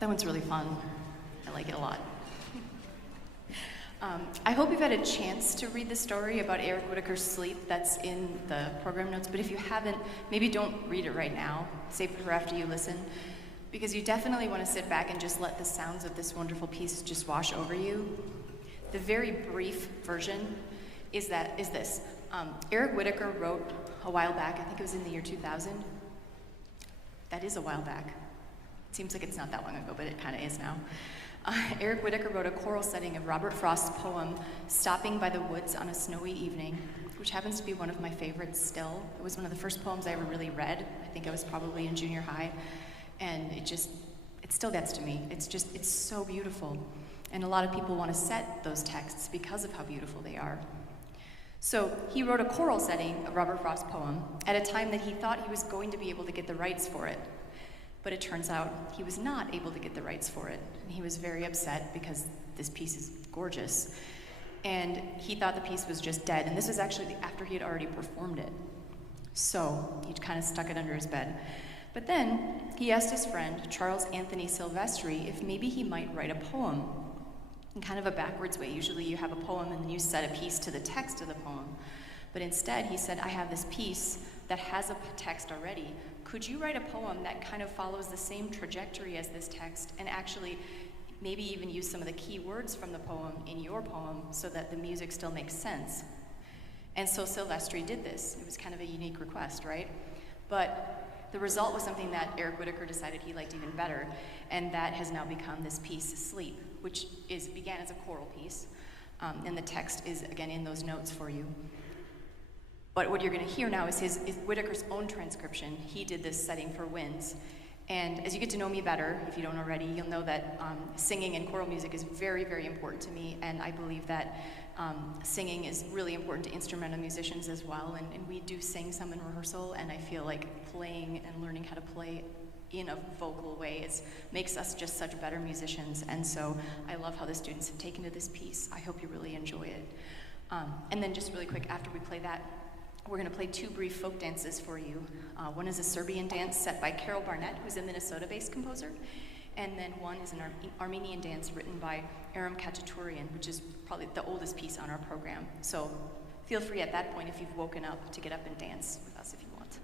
That one's really fun. I like it a lot. I hope you've had a chance to read the story about Eric Whitacre's sleep that's in the program notes, but if you haven't, maybe don't read it right now. Save it for after you listen, because you definitely want to sit back and just let the sounds of this wonderful piece just wash over you. The very brief version is this. Eric Whitacre wrote a while back, I think it was in the year 2000. That is a while back. It seems like it's not that long ago, but it kind of is now. Eric Whitacre wrote a choral setting of Robert Frost's poem, Stopping by the Woods on a Snowy Evening, which happens to be one of my favorites still. It was one of the first poems I ever really read. I think I was probably in junior high. And it still gets to me. It's so beautiful. And a lot of people want to set those texts because of how beautiful they are. So he wrote a choral setting of Robert Frost's poem at a time that he thought he was going to be able to get the rights for it. But it turns out he was not able to get the rights for it. And he was very upset because this piece is gorgeous. And he thought the piece was just dead. And this was actually after he had already performed it. So he kind of stuck it under his bed. But then he asked his friend, Charles Anthony Silvestri, if maybe he might write a poem in kind of a backwards way. Usually you have a poem and then you set a piece to the text of the poem. But instead he said, I have this piece that has a text already. Could you write a poem that kind of follows the same trajectory as this text and actually maybe even use some of the key words from the poem in your poem so that the music still makes sense? And so Silvestri did this. It was kind of a unique request, right? But the result was something that Eric Whitacre decided he liked even better, and that has now become this piece, Sleep, which began as a choral piece, and the text is, again, in those notes for you. But what you're going to hear now is Whitacre's own transcription. He did this setting for winds. And as you get to know me better, if you don't already, you'll know that singing and choral music is very, very important to me, and I believe that singing is really important to instrumental musicians as well, and we do sing some in rehearsal, and I feel like playing and learning how to play in a vocal way makes us just such better musicians, and so I love how the students have taken to this piece. I hope you really enjoy it. And then just really quick, after we play that, we're going to play two brief folk dances for you. One is a Serbian dance set by Carol Barnett, who's a Minnesota-based composer, and then one is an Armenian dance written by Aram Khachaturian, which is probably the oldest piece on our program. So feel free at that point, if you've woken up, to get up and dance with us if you want.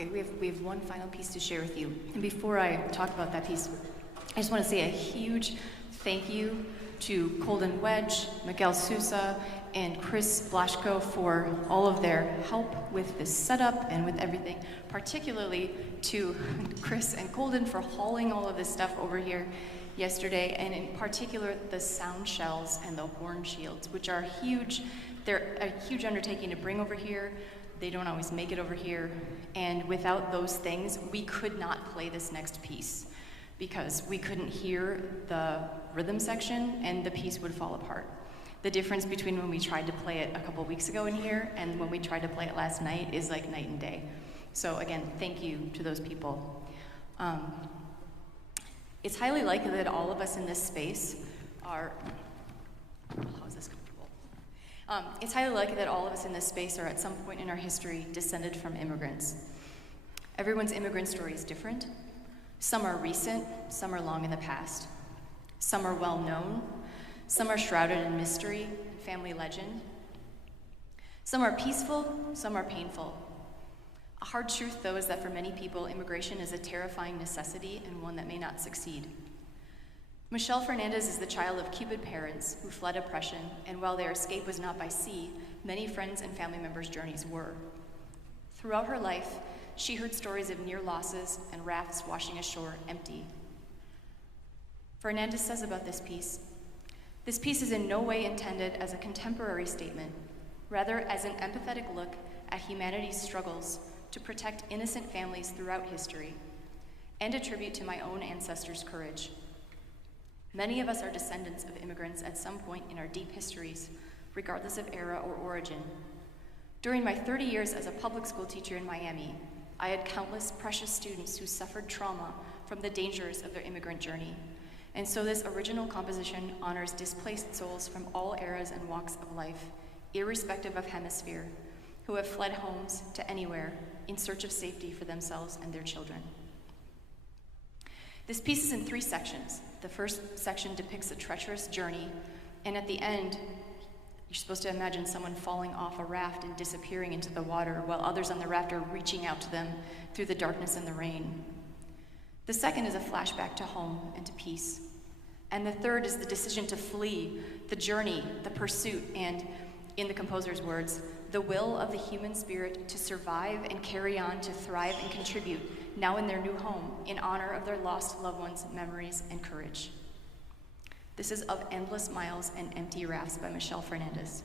Okay, we have one final piece to share with you. And before I talk about that piece, I just want to say a huge thank you to Colden Wedge, Miguel Sousa, and Chris Blaschko for all of their help with this setup and with everything, particularly to Chris and Colden for hauling all of this stuff over here yesterday, and in particular the sound shells and the horn shields, which are huge. They're a huge undertaking to bring over here. They don't always make it over here, and without those things, we could not play this next piece because we couldn't hear the rhythm section and the piece would fall apart. The difference between when we tried to play it a couple weeks ago in here and when we tried to play it last night is like night and day. So again, thank you to those people. It's highly likely that all of us in this space are, how is this comfortable? It's highly likely that all of us in this space are at some point in our history descended from immigrants. Everyone's immigrant story is different. Some are recent, some are long in the past. Some are well known, some are shrouded in mystery and family legend. Some are peaceful, some are painful. A hard truth, though, is that for many people, immigration is a terrifying necessity and one that may not succeed. Michelle Fernandez is the child of Cuban parents who fled oppression, and while their escape was not by sea, many friends and family members' journeys were. Throughout her life, she heard stories of near losses and rafts washing ashore empty. Fernandez says about this piece is in no way intended as a contemporary statement, rather as an empathetic look at humanity's struggles to protect innocent families throughout history, and a tribute to my own ancestors' courage. Many of us are descendants of immigrants at some point in our deep histories, regardless of era or origin. During my 30 years as a public school teacher in Miami, I had countless precious students who suffered trauma from the dangers of their immigrant journey. And so this original composition honors displaced souls from all eras and walks of life, irrespective of hemisphere, who have fled homes to anywhere in search of safety for themselves and their children. This piece is in 3 sections. The first section depicts a treacherous journey, and at the end, you're supposed to imagine someone falling off a raft and disappearing into the water, while others on the raft are reaching out to them through the darkness and the rain. The second is a flashback to home and to peace. And the third is the decision to flee, the journey, the pursuit, and, in the composer's words, the will of the human spirit to survive and carry on, to thrive and contribute, now in their new home, in honor of their lost loved ones' memories and courage. This is Of Endless Miles and Empty Rafts by Michelle Fernandez.